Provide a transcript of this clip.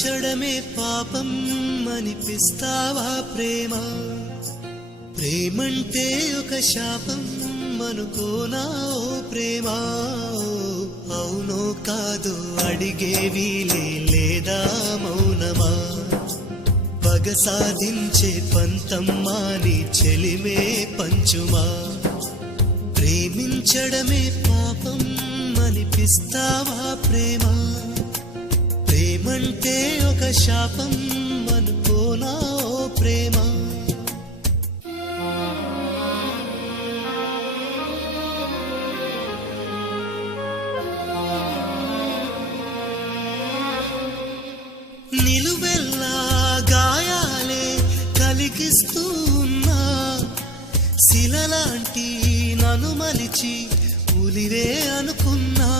ప్రేమించడమే పాపం అనిపిస్తావా ప్రేమ? ప్రేమంటే ఒక శాపం అనుకోనా ఓ ప్రేమ? అవునో కాదో అడిగేవి లేదా మౌనమా? పగ సాధించే పంతమ్మాని చెలిమే పంచుమా? ప్రేమించడమే పాపం అనిపిస్తావా ప్రేమ? ప్రేమంటే ఒక శాపం అనుకోనా ఓ ప్రేమ? నిలువెల్లా గాయాలే కలిగిస్తూ ఉన్నా, శిలలాంటి నన్ను మలిచి ఉలివే అనుకున్నా.